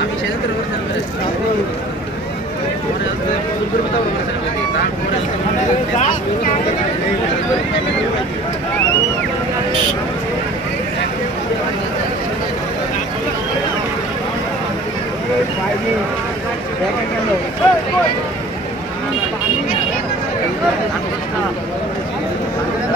আমি সেদিন তোর উপর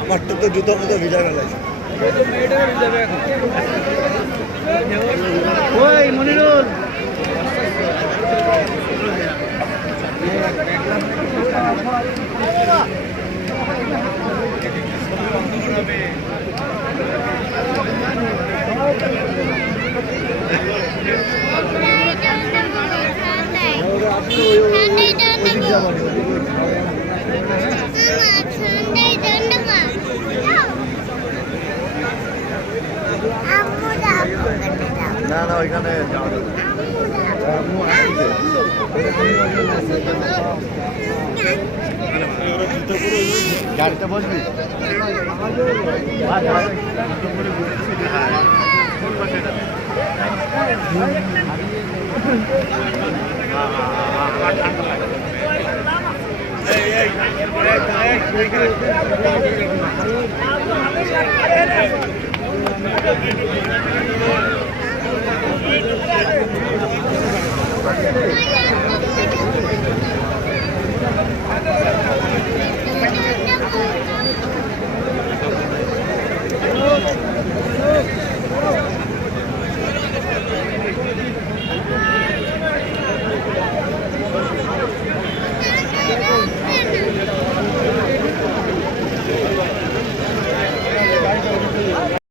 আমারটা তো জুতোর মতো ভিজা গেলাইছে ওই মনিরুল। না না ওইখানে যাওয়া যাবে না। গাড়িতে বসবি এই